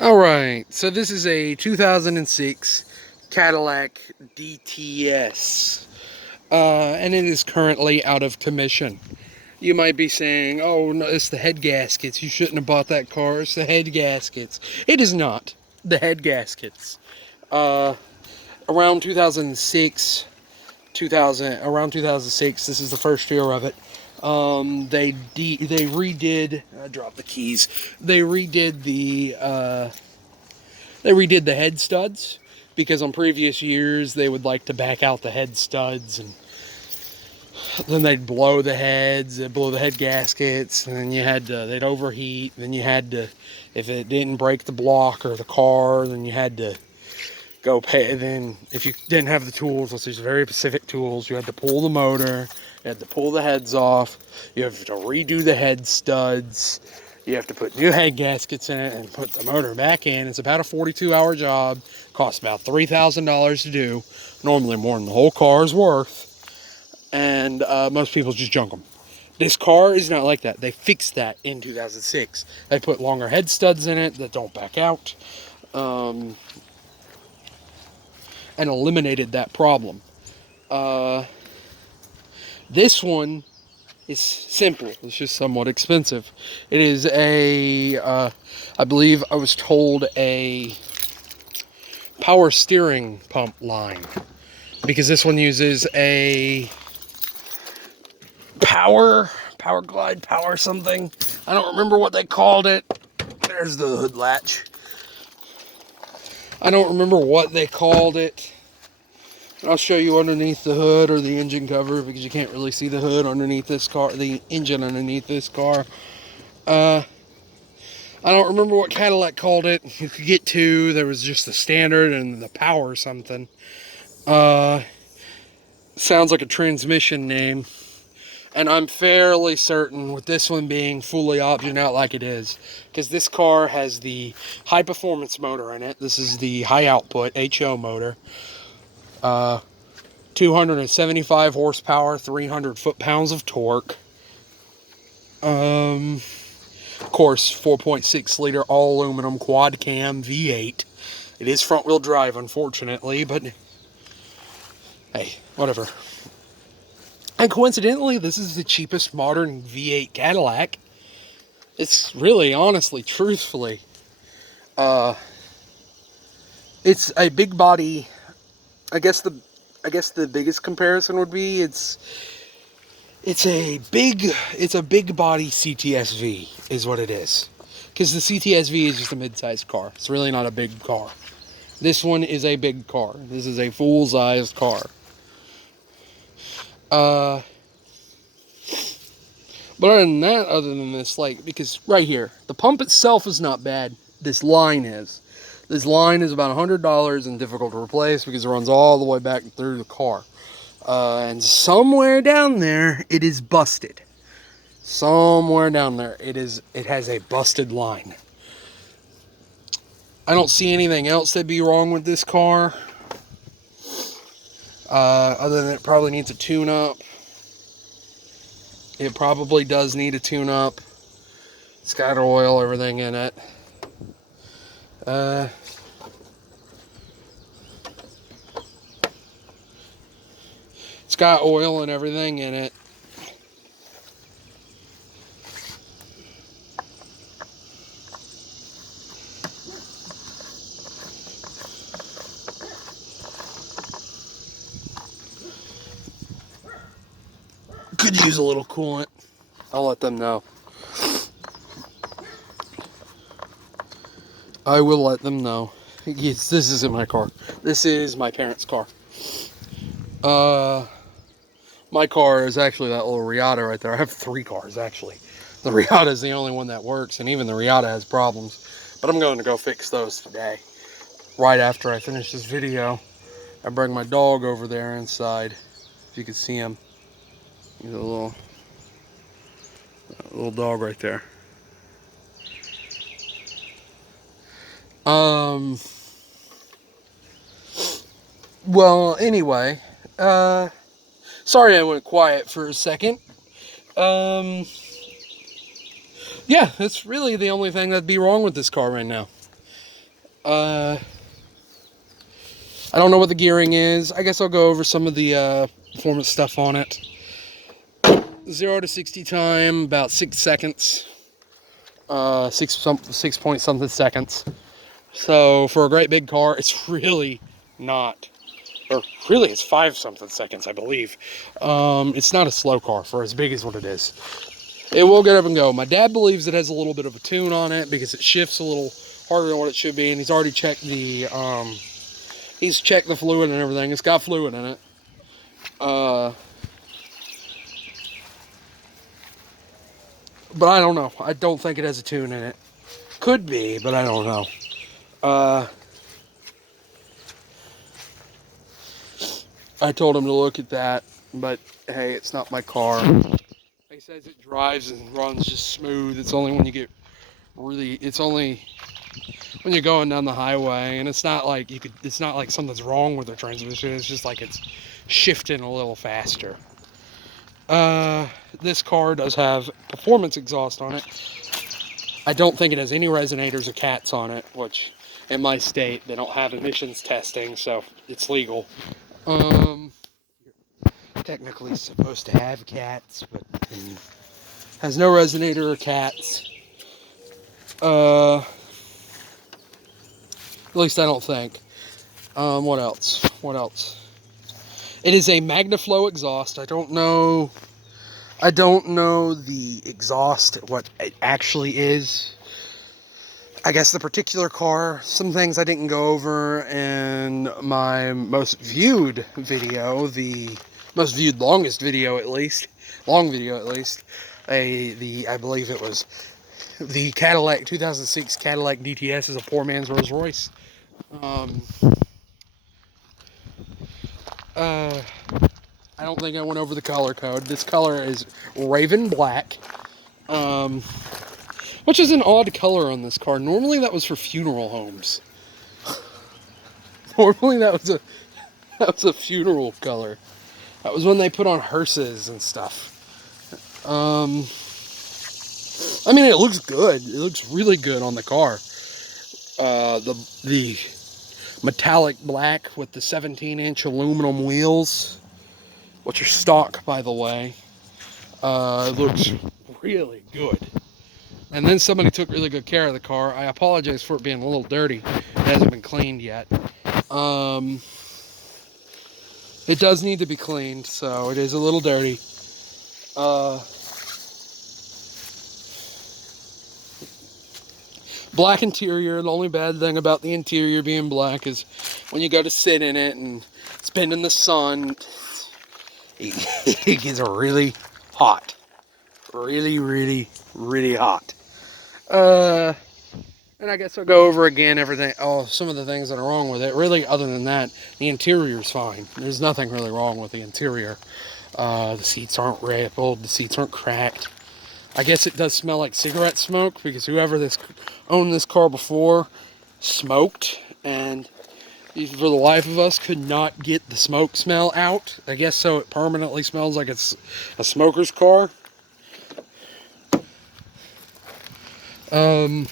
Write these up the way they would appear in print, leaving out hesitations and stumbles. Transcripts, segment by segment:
Alright, so this is a 2006 Cadillac DTS, and it is currently out of commission. You might be saying, oh, no, it's the head gaskets. You shouldn't have bought that car. It's the head gaskets. It is not the head gaskets. Uh, around 2006, around 2006, this is the first year of it. They redid. I dropped the keys. They redid the head studs because on previous years they would like to back out the head studs and then they'd blow the heads, they'd blow the head gaskets, and then they'd overheat. Then you had to, if it didn't break the block or the car, then you had to go pay. Then if you didn't have the tools, which is very specific tools, you had to pull the motor, you had to pull the heads off, you have to redo the head studs, you have to put new head gaskets in it and put the motor back in. It's about a 42-hour job, costs about $3,000 to do, normally more than the whole car is worth. And most people just junk them. This car is not like that. They fixed that in 2006. They put longer head studs in it that don't back out, and eliminated that problem. This one is simple. It's just somewhat expensive. It is I believe I was told a power steering pump line, because this one uses a power glide, power something. I don't remember what they called it. There's the hood latch. I don't remember what they called it. I'll show you underneath the hood or the engine cover, because you can't really see the hood underneath this car, the engine underneath this car. I don't remember what Cadillac called it. You could get two. There was just the standard and the power something. Sounds like a transmission name. And I'm fairly certain with this one being fully optioned out like it is, because this car has the high performance motor in it. This is the high output HO motor. 275 horsepower, 300 foot-pounds of torque. Of course, 4.6 liter all aluminum quad cam V8. It is front wheel drive, unfortunately, but hey, whatever. And coincidentally, this is the cheapest modern V8 Cadillac. It's really, honestly, truthfully, it's a big body. I guess the biggest comparison would be it's a big body CTSV is what it is. Because the CTSV is just a mid-sized car. It's really not a big car. This one is a big car. This is a full-sized car. But other than that, other than this, like, because right here, the pump itself is not bad. This line is. This line is about $100 and difficult to replace because it runs all the way back through the car. And somewhere down there, it is busted. Somewhere down there, it has a busted line. I don't see anything else that'd be wrong with this car. Other than it probably needs a tune-up. It probably does need a tune-up. It's got oil, everything in it. It's got oil and everything in it. Could use a little coolant. I'll let them know. I will let them know. Yes, this isn't my car. This is my parents' car. My car is actually that little Riata right there. I have 3 cars, actually. The Riata is the only one that works, and even the Riata has problems. But I'm going to go fix those today. Right after I finish this video, I bring my dog over there inside. If you can see him. He's a little dog right there. Well, anyway, sorry I went quiet for a second. Yeah, that's really the only thing that'd be wrong with this car right now. I don't know what the gearing is. I guess I'll go over some of the performance stuff on it. 0 to 60 time, about 6 seconds. 6 point something seconds. So for a great big car, it's really not, or really it's 5 something seconds, I believe. It's not a slow car for as big as what it is. It will get up and go. My dad believes it has a little bit of a tune on it because it shifts a little harder than what it should be, and he's already checked the fluid and everything. It's got fluid in it. But I don't know. I don't think it has a tune in it. Could be, but I don't know. I told him to look at that, but hey, it's not my car. He says it drives and runs just smooth. It's only when you get it's only when you're going down the highway, and it's not like it's not like something's wrong with the transmission. It's just like it's shifting a little faster. This car does have performance exhaust on it. I don't think it has any resonators or cats on it, which in my state they don't have emissions testing, so it's legal. Technically supposed to have cats, but has no resonator or cats. At least I don't think. What else? It is a MagnaFlow exhaust. I don't know the exhaust, what it actually is. I guess the particular car, some things I didn't go over in my most viewed video, longest video at least, I believe it was the Cadillac 2006 Cadillac DTS is a poor man's Rolls Royce. I don't think I went over the color code. This color is Raven Black, which is an odd color on this car. Normally that was for funeral homes. Normally that was a funeral color. That was when they put on hearses and stuff. I mean, it looks good. It looks really good on the car. The metallic black with the 17-inch aluminum wheels, which are stock, by the way. Looks really good. And then somebody took really good care of the car. I apologize for it being a little dirty. It hasn't been cleaned yet. It does need to be cleaned, so it is a little dirty. Black interior. The only bad thing about the interior being black is when you go to sit in it and spend in the sun, it gets really hot. Really, really, really hot. And I guess I'll go over again some of the things that are wrong with it. Really, other than that, the interior's fine. There's nothing really wrong with the interior. The seats aren't rippled. The seats aren't cracked. I guess it does smell like cigarette smoke because whoever owned this car before smoked, and for the life of us could not get the smoke smell out. I guess so it permanently smells like it's a smoker's car. The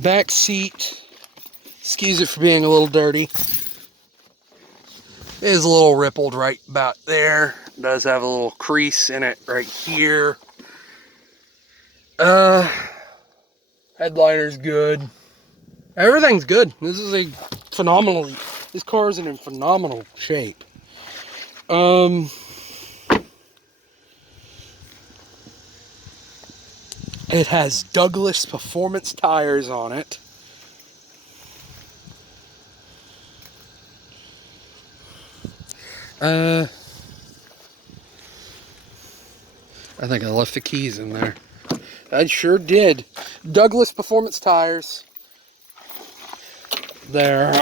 back seat, excuse it for being a little dirty, is a little rippled right about there. It does have a little crease in it right here. Headliner's good. Everything's good. This car is in phenomenal shape. It has Douglas Performance tires on it. I think I left the keys in there. I sure did. Douglas Performance tires. They're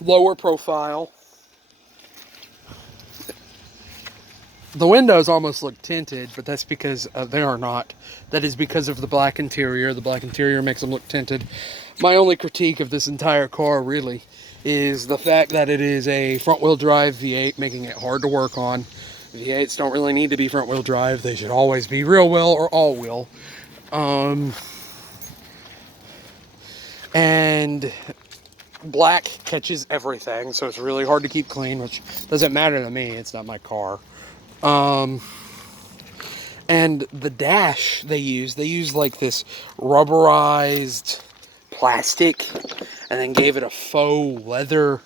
lower profile. The windows almost look tinted, but that's because they are not. That is because of the black interior. The black interior makes them look tinted. My only critique of this entire car, really, is the fact that it is a front-wheel drive V8, making it hard to work on. V8s don't really need to be front wheel drive. They should always be rear wheel or all wheel. And black catches everything, so it's really hard to keep clean, which doesn't matter to me. It's not my car. And the dash they use like this rubberized plastic, and then gave it a faux leather.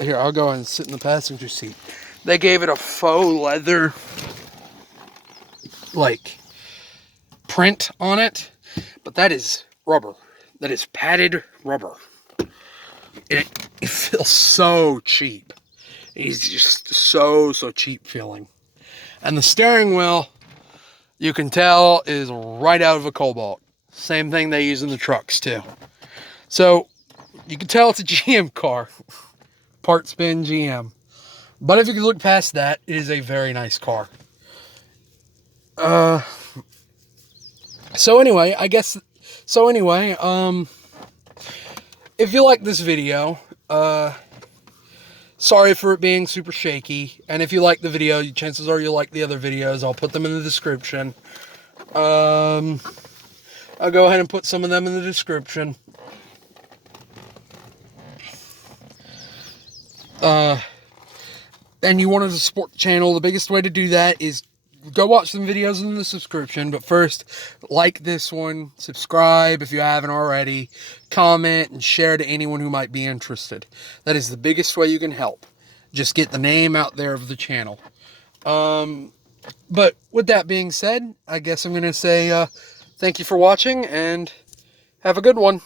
Here, I'll go and sit in the passenger seat. They gave it a faux leather, like, print on it, but that is rubber. That is padded rubber. It feels so cheap. It's just so cheap feeling. And the steering wheel, you can tell, is right out of a Cobalt. Same thing they use in the trucks too. So you can tell it's a GM car. Part spin GM. But if you can look past that, it is a very nice car. So anyway, if you like this video, sorry for it being super shaky. And if you like the video, chances are you'll like the other videos. I'll put them in the description. I'll go ahead and put some of them in the description. And you wanted to support the channel, the biggest way to do that is go watch some videos in the subscription. But first, like this one, subscribe if you haven't already, comment, and share to anyone who might be interested. That is the biggest way you can help. Just get the name out there of the channel. But with that being said, I guess I'm going to say thank you for watching, and have a good one.